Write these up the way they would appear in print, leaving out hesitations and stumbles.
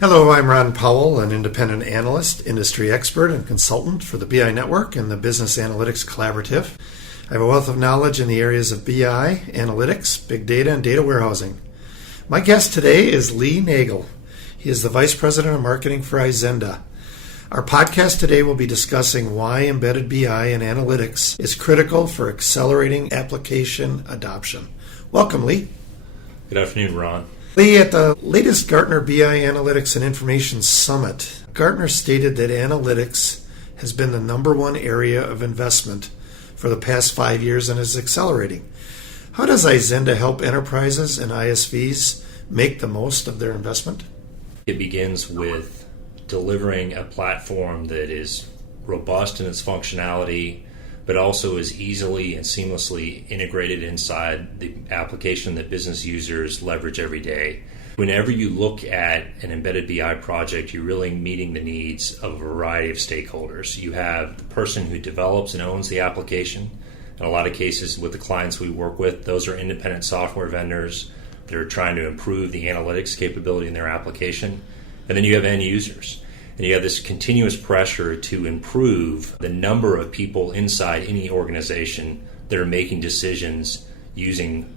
Hello, I'm Ron Powell, an independent analyst, industry expert, and consultant for the BI Network and the Business Analytics Collaborative. I have a wealth of knowledge in the areas of BI, analytics, big data, and data warehousing. My guest today is Nagel. He is the Vice President of Marketing for Izenda. Our podcast today will be discussing why embedded BI and analytics is critical for accelerating application adoption. Welcome, Lee. Good afternoon, Ron. Lee, at the latest Gartner BI Analytics and Information Summit, Gartner stated that analytics has been the number one area of investment for the past 5 years and is accelerating. How does Izenda help enterprises and ISVs make the most of their investment? It begins with delivering a platform that is robust in its functionality, but also is easily and seamlessly integrated inside the application that business users leverage every day. Whenever you look at an embedded BI project, you're really meeting the needs of a variety of stakeholders. You have the person who develops and owns the application. In a lot of cases with the clients we work with, those are independent software vendors that are trying to improve the analytics capability in their application. And then you have end users. And you have this continuous pressure to improve the number of people inside any organization that are making decisions using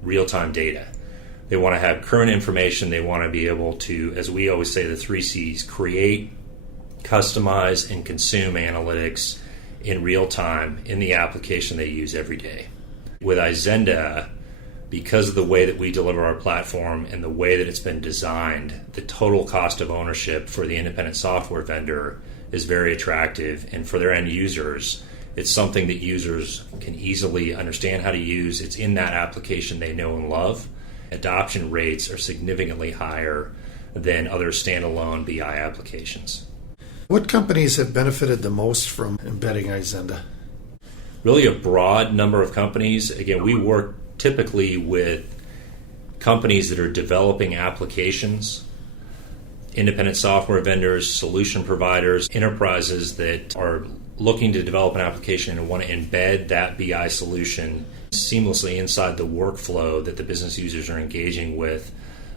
real-time data. They want to have current information. They want to be able to, as we always say, the 3 C's: create, customize, and consume analytics in real time in the application they use every day. With Izenda, because of the way that we deliver our platform and the way that it's been designed, the total cost of ownership for the independent software vendor is very attractive. And for their end users, it's something that users can easily understand how to use. It's in that application they know and love. Adoption rates are significantly higher than other standalone BI applications. What companies have benefited the most from embedding Izenda? Really a broad number of companies. Again, we work typically with companies that are developing applications, independent software vendors, solution providers, enterprises that are looking to develop an application and want to embed that BI solution seamlessly inside the workflow that the business users are engaging with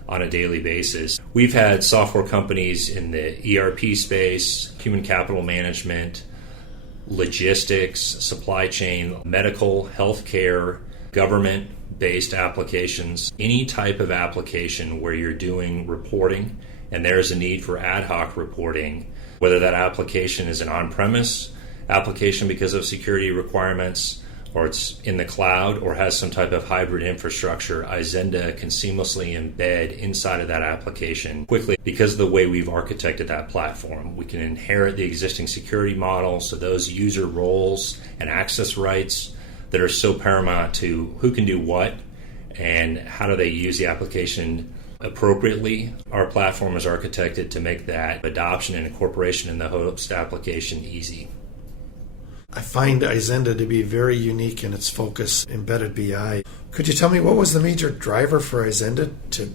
on a daily basis. We've had software companies in the ERP space, human capital management, logistics, supply chain, medical, healthcare, government-based applications, any type of application where you're doing reporting and there's a need for ad hoc reporting, whether that application is an on-premise application because of security requirements, or it's in the cloud, or has some type of hybrid infrastructure, Izenda can seamlessly embed inside of that application quickly. Because of the way we've architected that platform, we can inherit the existing security model, so those user roles and access rights that are so paramount to who can do what and how do they use the application appropriately. Our platform is architected to make that adoption and incorporation in the host application easy. I find Izenda to be very unique in its focus, embedded BI. Could you tell me what was the major driver for Izenda to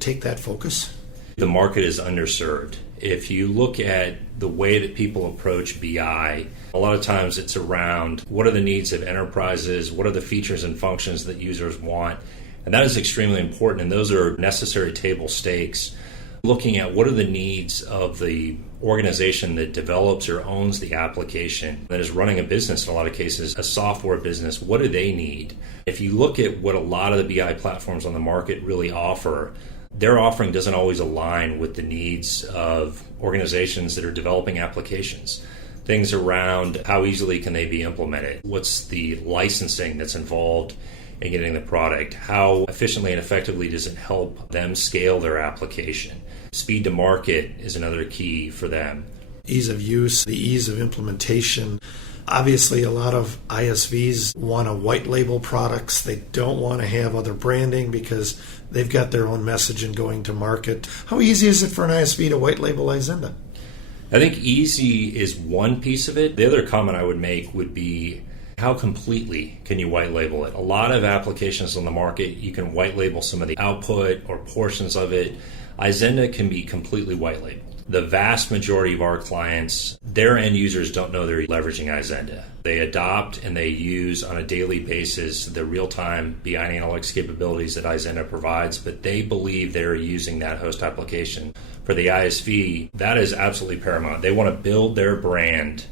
take that focus? The market is underserved. If you look at the way that people approach BI, a lot of times it's around what are the needs of enterprises, what are the features and functions that users want, and that is extremely important, and those are necessary table stakes. Looking at what are the needs of the organization that develops or owns the application, that is running a business, in a lot of cases, a software business, what do they need? If you look at what a lot of the BI platforms on the market really offer, their offering doesn't always align with the needs of organizations that are developing applications. Things around how easily can they be implemented? What's the licensing that's involved in getting the product? How efficiently and effectively does it help them scale their application? Speed to market is another key for them. Ease of use, the ease of implementation. Obviously, a lot of ISVs want to white label products. They don't want to have other branding because they've got their own messaging going to market. How easy is it for an ISV to white label Izenda? I think easy is one piece of it. The other comment I would make would be how completely can you white label it? A lot of applications on the market, you can white label some of the output or portions of it. Izenda can be completely white labeled. The vast majority of our clients, their end users don't know they're leveraging Izenda. They adopt and they use on a daily basis the real-time BI analytics capabilities that Izenda provides, but they believe they're using that host application For the ISV, that is absolutely paramount. They want to build their brand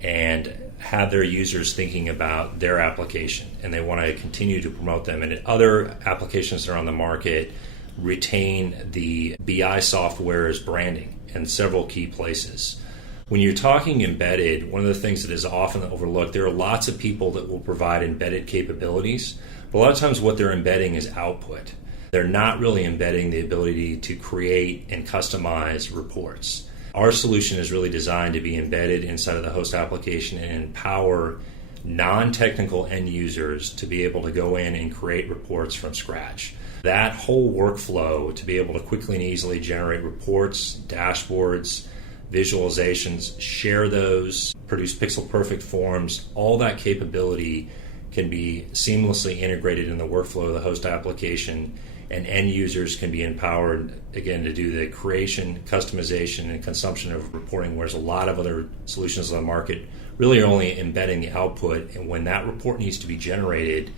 and have their users thinking about their application, and they want to continue to promote them. And other applications that are on the market retain the BI software's branding in several key places. When you're talking embedded, one of the things that is often overlooked, there are lots of people that will provide embedded capabilities, but a lot of times what they're embedding is output. They're not really embedding the ability to create and customize reports. Our solution is really designed to be embedded inside of the host application and empower non-technical end users to be able to go in and create reports from scratch. That whole workflow to be able to quickly and easily generate reports, dashboards, visualizations, share those, produce pixel-perfect forms, all that capability can be seamlessly integrated in the workflow of the host application, and end users can be empowered, again, to do the creation, customization, and consumption of reporting, whereas a lot of other solutions on the market really are only embedding the output. And when that report needs to be generated,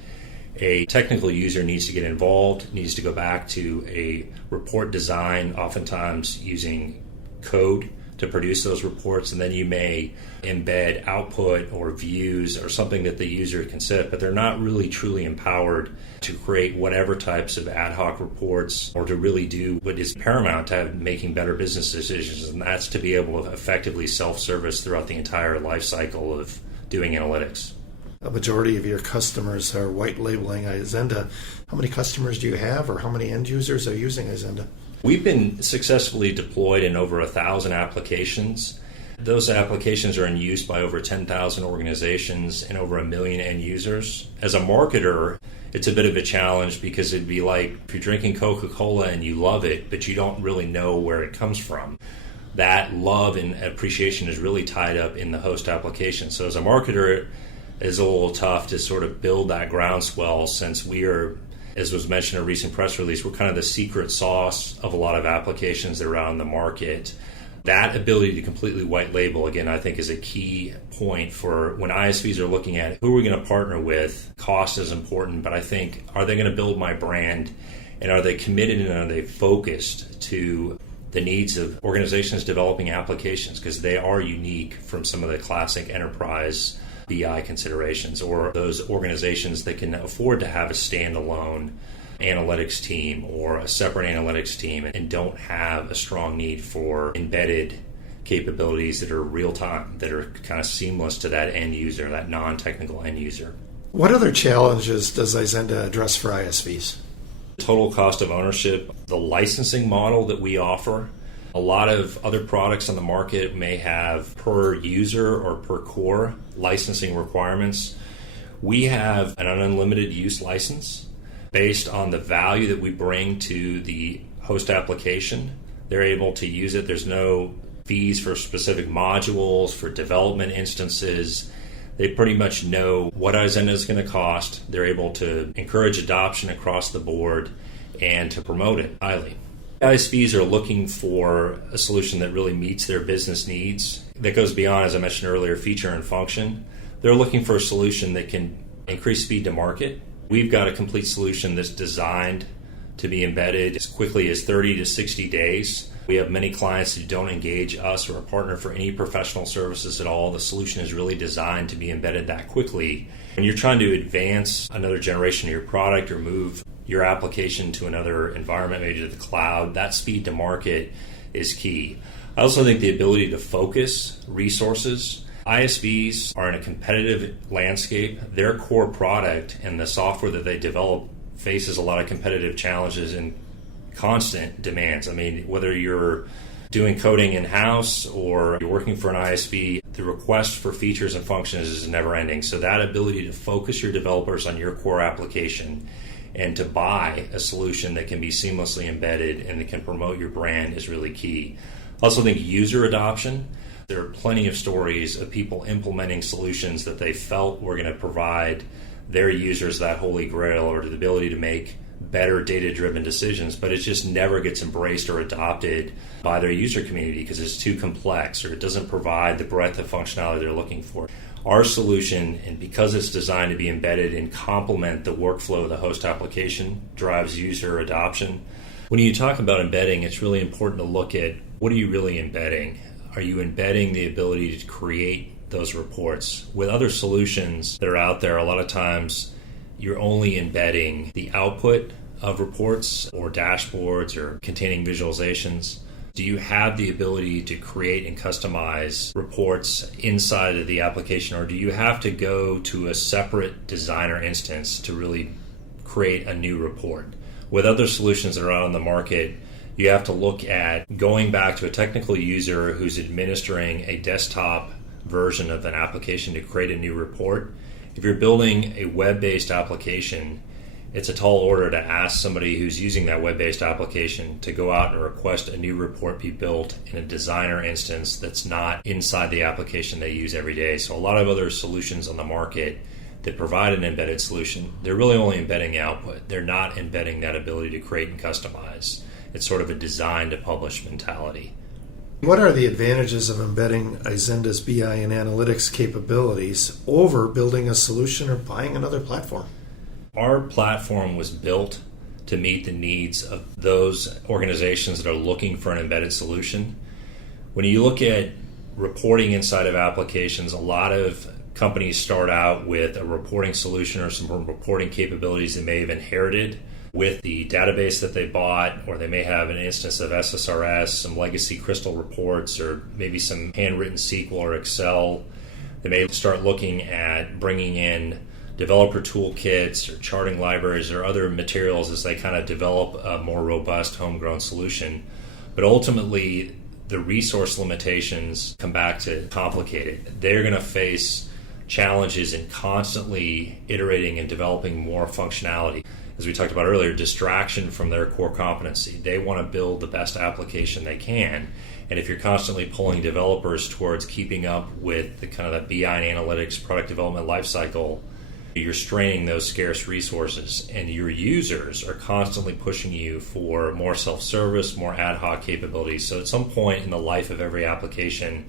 a technical user needs to get involved, needs to go back to a report design, oftentimes using code to produce those reports, and then you may embed output or views or something that the user can set, but they're not really truly empowered to create whatever types of ad hoc reports or to really do what is paramount to making better business decisions, and that's to be able to effectively self-service throughout the entire life cycle of doing analytics. A majority of your customers are white labeling Izenda. How many customers do you have, or how many end users are using Izenda? We've been successfully deployed in over 1,000 applications. Those applications are in use by over 10,000 organizations and over 1 million end users. As a marketer, it's a bit of a challenge because it'd be like if you're drinking Coca-Cola and you love it, but you don't really know where it comes from. That love and appreciation is really tied up in the host application. So as a marketer, it's a little tough to sort of build that groundswell, since we are, as was mentioned in a recent press release, we're kind of the secret sauce of a lot of applications that are out in the market. That ability to completely white label, again, I think is a key point for when ISVs are looking at who are we going to partner with. Cost is important, but I think, are they going to build my brand, and are they committed and are they focused to the needs of organizations developing applications, because they are unique from some of the classic enterprise BI considerations, or those organizations that can afford to have a standalone analytics team or a separate analytics team and don't have a strong need for embedded capabilities that are real time, that are kind of seamless to that end user, that non-technical end user. What other challenges does Izenda address for ISVs? Total cost of ownership, the licensing model that we offer. A lot of other products on the market may have per user or per core licensing requirements. We have an unlimited use license based on the value that we bring to the host application. They're able to use it. There's no fees for specific modules, for development instances. They pretty much know what Izenda is going to cost. They're able to encourage adoption across the board and to promote it highly. ISVs are looking for a solution that really meets their business needs, that goes beyond, as I mentioned earlier, feature and function. They're looking for a solution that can increase speed to market. We've got a complete solution that's designed to be embedded as quickly as 30 to 60 days. We have many clients who don't engage us or a partner for any professional services at all. The solution is really designed to be embedded that quickly. When you're trying to advance another generation of your product or move your application to another environment, maybe to the cloud, that speed to market is key. I also think the ability to focus resources. ISVs are in a competitive landscape. Their core product and the software that they develop faces a lot of competitive challenges and constant demands. I mean, whether you're doing coding in-house or you're working for an ISV, the request for features and functions is never ending. So that ability to focus your developers on your core application and to buy a solution that can be seamlessly embedded and that can promote your brand is really key. I also think user adoption. There are plenty of stories of people implementing solutions that they felt were going to provide their users that holy grail or the ability to make better data-driven decisions, but it just never gets embraced or adopted by their user community because it's too complex or it doesn't provide the breadth of functionality they're looking for. Our solution, and because it's designed to be embedded and complement the workflow of the host application, drives user adoption. When you talk about embedding, it's really important to look at what are you really embedding? Are you embedding the ability to create those reports? With other solutions that are out there, a lot of times you're only embedding the output of reports or dashboards or containing visualizations. Do you have the ability to create and customize reports inside of the application, or do you have to go to a separate designer instance to really create a new report? With other solutions that are out on the market, you have to look at going back to a technical user who's administering a desktop version of an application to create a new report. If you're building a web-based application, it's a tall order to ask somebody who's using that web-based application to go out and request a new report be built in a designer instance that's not inside the application they use every day. So a lot of other solutions on the market that provide an embedded solution, they're really only embedding the output. They're not embedding that ability to create and customize. It's sort of a design to publish mentality. What are the advantages of embedding Izenda's BI and analytics capabilities over building a solution or buying another platform? Our platform was built to meet the needs of those organizations that are looking for an embedded solution. When you look at reporting inside of applications, a lot of companies start out with a reporting solution or some reporting capabilities they may have inherited with the database that they bought, or they may have an instance of SSRS, some legacy Crystal reports, or maybe some handwritten SQL or Excel. They may start looking at bringing in developer toolkits or charting libraries or other materials as they kind of develop a more robust homegrown solution. But ultimately, the resource limitations come back to complicated. They're going to face challenges in constantly iterating and developing more functionality. As we talked about earlier, distraction from their core competency. They want to build the best application they can. And if you're constantly pulling developers towards keeping up with the kind of the BI and analytics product development lifecycle, you're straining those scarce resources, and your users are constantly pushing you for more self-service, more ad hoc capabilities. So at some point in the life of every application,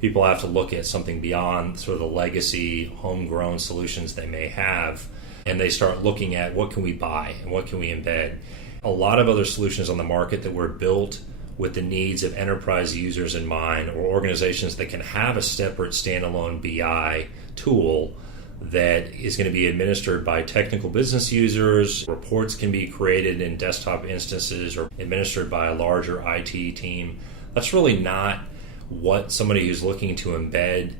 people have to look at something beyond sort of the legacy homegrown solutions they may have, and they start looking at what can we buy and what can we embed. A lot of other solutions on the market that were built with the needs of enterprise users in mind, or organizations that can have a separate standalone BI tool that is going to be administered by technical business users. Reports can be created in desktop instances or administered by a larger IT team. That's really not what somebody who's looking to embed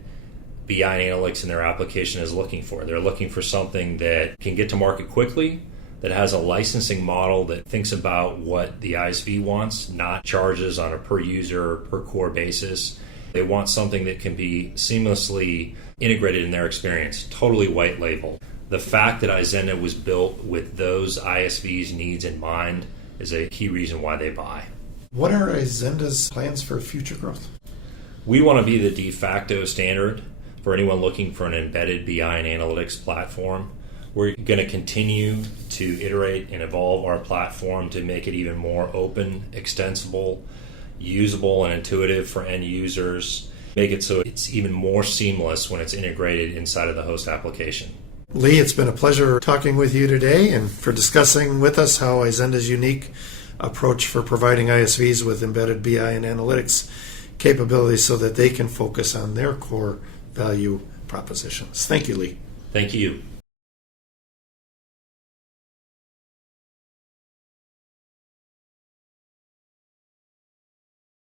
BI and analytics in their application is looking for. They're looking for something that can get to market quickly, that has a licensing model that thinks about what the ISV wants, not charges on a per user, per core basis. They want something that can be seamlessly integrated in their experience, totally white label. The fact that Izenda was built with those ISVs' needs in mind is a key reason why they buy. What are Izenda's plans for future growth? We want to be the de facto standard for anyone looking for an embedded BI and analytics platform. We're going to continue to iterate and evolve our platform to make it even more open, extensible, usable, and intuitive for end users. Make it so it's even more seamless when it's integrated inside of the host application. Lee, it's been a pleasure talking with you today and for discussing with us how Izenda's unique approach for providing ISVs with embedded BI and analytics capabilities so that they can focus on their core value propositions. Thank you, Lee. Thank you.